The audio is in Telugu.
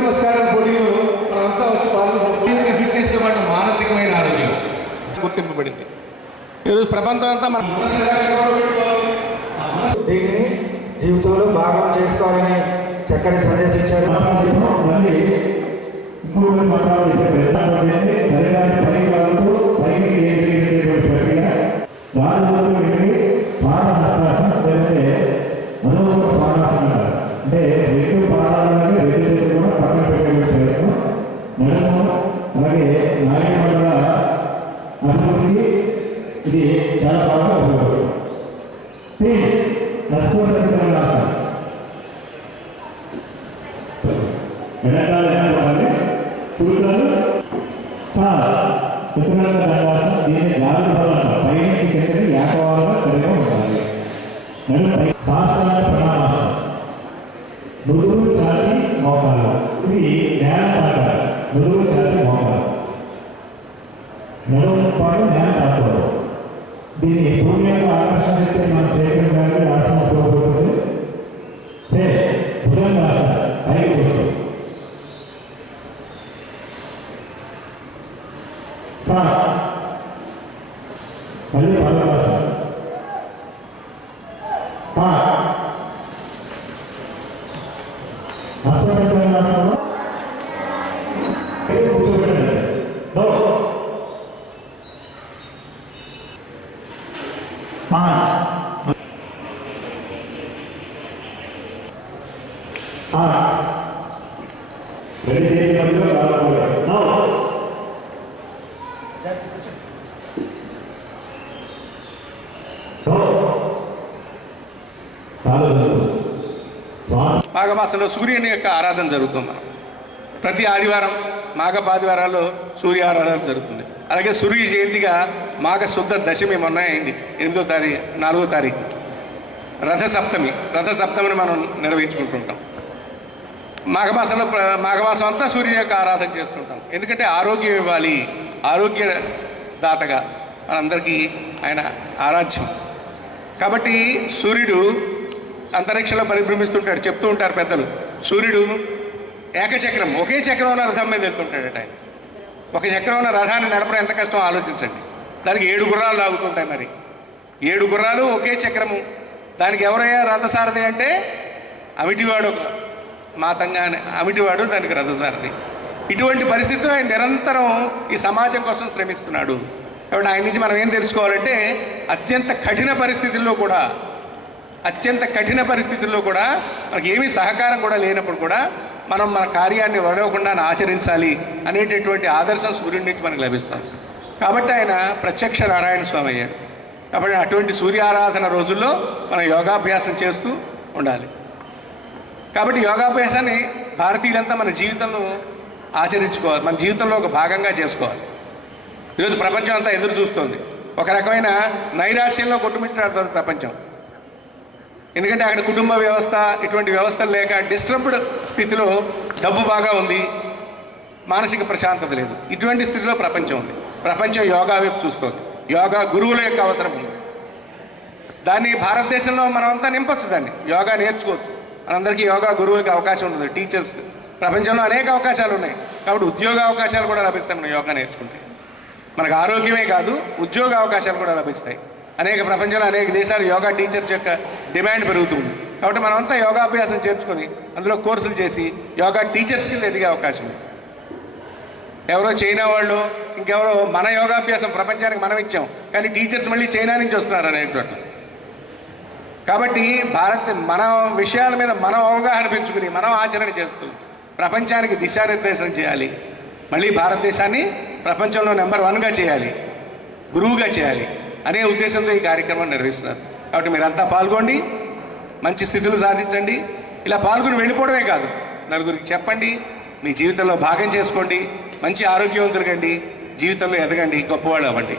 నమస్కారం పోటీలు మనంతా వచ్చి పాల్గొని ఫిట్నెస్ పాటు మానసికమైన ఆరోగ్యం గుర్తింపబడింది. ఈరోజు ప్రపంచం అంతా మన దీన్ని జీవితంలో భాగం చేసుకోవాలని చక్కటి సందేశం ఇచ్చారు. అంటే రెండు పాదాలని రెండు చేతులు కూడా పక్కన పెట్టే ప్రయత్నం నడుము అలాగే నాయకుల అభివృద్ధి ఇది చాలా బాగా ఉపయోగపడుతుంది. వెనకాల పురుషులు చాలా చిత్రంగా దండాసం దీన్ని గాలి బలం పైనుంచి కిందకి ఏకవాలుగా సరిగా ఉండాలి. నడుము శాస్త్రాల ప్రణామాసం నుదురు చాటి మోకాలు ఇవి నేల తాకాలి. నుదురు చాటి మోకాలు నడుము పాటు నేల తాకూడదు. దీన్ని భూమి యొక్క ఆకర్షణ శక్తి మనం సేకరించడానికి ఆసన ఉపయోగపడుతుంది. భుజంగా ఆసన పైకి వస్తుంది. మళ్ళీ పర్వతాసన అశ్వత్థాసనం కూర్చోబెట్టండి. రెండు చేతి మధ్యలో మాఘమాసంలో సూర్యుని యొక్క ఆరాధన జరుగుతుంది. ప్రతి ఆదివారం మాఘపాదివారాల్లో సూర్య ఆరాధన జరుగుతుంది. అలాగే సూర్య జయంతిగా మాఘ శుద్ధ దశమి మొన్న అయింది 8వ తారీఖు 4వ తారీఖు రథసప్తమిని మనం నిర్వహించుకుంటుంటాం. మాఘమాసం అంతా సూర్యుని యొక్క ఆరాధన చేస్తుంటాం. ఎందుకంటే ఆరోగ్యం ఇవ్వాలి, ఆరోగ్యదాతగా మనందరికీ ఆయన ఆరాధ్యం. కాబట్టి సూర్యుడు అంతరిక్షంలో పరిభ్రమిస్తుంటాడు. చెప్తూ ఉంటారు పెద్దలు, సూర్యుడు ఏకచక్రం ఒకే చక్రం ఉన్న రథం మీద వెళ్తుంటాడట. ఆయన ఒక చక్రం ఉన్న రథాన్ని నడపడం ఎంత కష్టం ఆలోచించండి. దానికి 7 గుర్రాలు లాగుతుంటాయి. మరి 7 గుర్రాలు ఒకే చక్రము. దానికి ఎవరయ్యా రథసారథి అంటే అమిటివాడు, మాతంగానే అమిటివాడు దానికి రథసారథి. ఇటువంటి పరిస్థితుల్లో ఆయన నిరంతరం ఈ సమాజం కోసం శ్రమిస్తున్నాడు. కాబట్టి ఆయన నుంచి మనం ఏం తెలుసుకోవాలంటే అత్యంత కఠిన పరిస్థితుల్లో కూడా మనకి ఏమీ సహకారం కూడా లేనప్పుడు కూడా మనం మన కార్యాన్ని వదలకుండా ఆచరించాలి అనేటటువంటి ఆదర్శం సూర్యుడి నుంచి మనకు లభిస్తుంది. కాబట్టి ఆయన ప్రత్యక్ష నారాయణ స్వామి అయ్యాడు. కాబట్టి అటువంటి సూర్యారాధన రోజుల్లో మనం యోగాభ్యాసం చేస్తూ ఉండాలి. కాబట్టి యోగాభ్యాసాన్ని భారతీయులంతా మన జీవితంలో ఆచరించుకోవాలి, మన జీవితంలో ఒక భాగంగా చేసుకోవాలి. ఈరోజు ప్రపంచం అంతా ఎదురు చూస్తుంది. ఒక రకమైన నైరాశ్యంలో కొట్టుమిట్టాడుతుంది ప్రపంచం. ఎందుకంటే అక్కడ కుటుంబ వ్యవస్థ ఇటువంటి వ్యవస్థలు లేక డిస్టర్బ్డ్ స్థితిలో డబ్బు బాగా ఉంది, మానసిక ప్రశాంతత లేదు. ఇటువంటి స్థితిలో ప్రపంచం ఉంది. ప్రపంచం యోగా వైపు చూస్తుంది. యోగా గురువుల యొక్క అవసరం ఉంది. దాన్ని భారతదేశంలో మనమంతా నింపచ్చు. దాన్ని యోగా నేర్చుకోవచ్చు. మనందరికీ యోగా గురువులకి అవకాశం ఉంటుంది, టీచర్స్. ప్రపంచంలో అనేక అవకాశాలు ఉన్నాయి. కాబట్టి ఉద్యోగ అవకాశాలు కూడా లభిస్తాయి మనం యోగా నేర్చుకుంటే. మనకు ఆరోగ్యమే కాదు, ఉద్యోగ అవకాశాలు కూడా లభిస్తాయి. ప్రపంచంలో అనేక దేశాలు యోగా టీచర్స్ యొక్క డిమాండ్ పెరుగుతుంది. కాబట్టి మనమంతా యోగాభ్యాసం చేర్చుకొని అందులో కోర్సులు చేసి యోగా టీచర్స్ కింద ఎదిగే అవకాశం ఉంది. ఎవరో చైనా వాళ్ళు ఇంకెవరో మన యోగాభ్యాసం ప్రపంచానికి మనం ఇచ్చాం, కానీ టీచర్స్ మళ్ళీ చైనా నుంచి వస్తున్నారు అనేక చోట్ల. కాబట్టి మన విషయాల మీద మనం అవగాహన పెంచుకుని మనం ఆచరణ చేస్తూ ప్రపంచానికి దిశానిర్దేశం చేయాలి. మళ్ళీ భారతదేశాన్ని ప్రపంచంలో నెంబర్ 1గా చేయాలి, గురువుగా చేయాలి అనే ఉద్దేశంతో ఈ కార్యక్రమం నిర్వహిస్తున్నారు. కాబట్టి మీరంతా పాల్గొండి, మంచి స్థితులు సాధించండి. ఇలా పాల్గొని వెళ్ళిపోవడమే కాదు, నలుగురికి చెప్పండి, మీ జీవితంలో భాగం చేసుకోండి, మంచి ఆరోగ్యవంతులు కండి, జీవితంలో ఎదగండి, గొప్పవాళ్ళు అవ్వండి.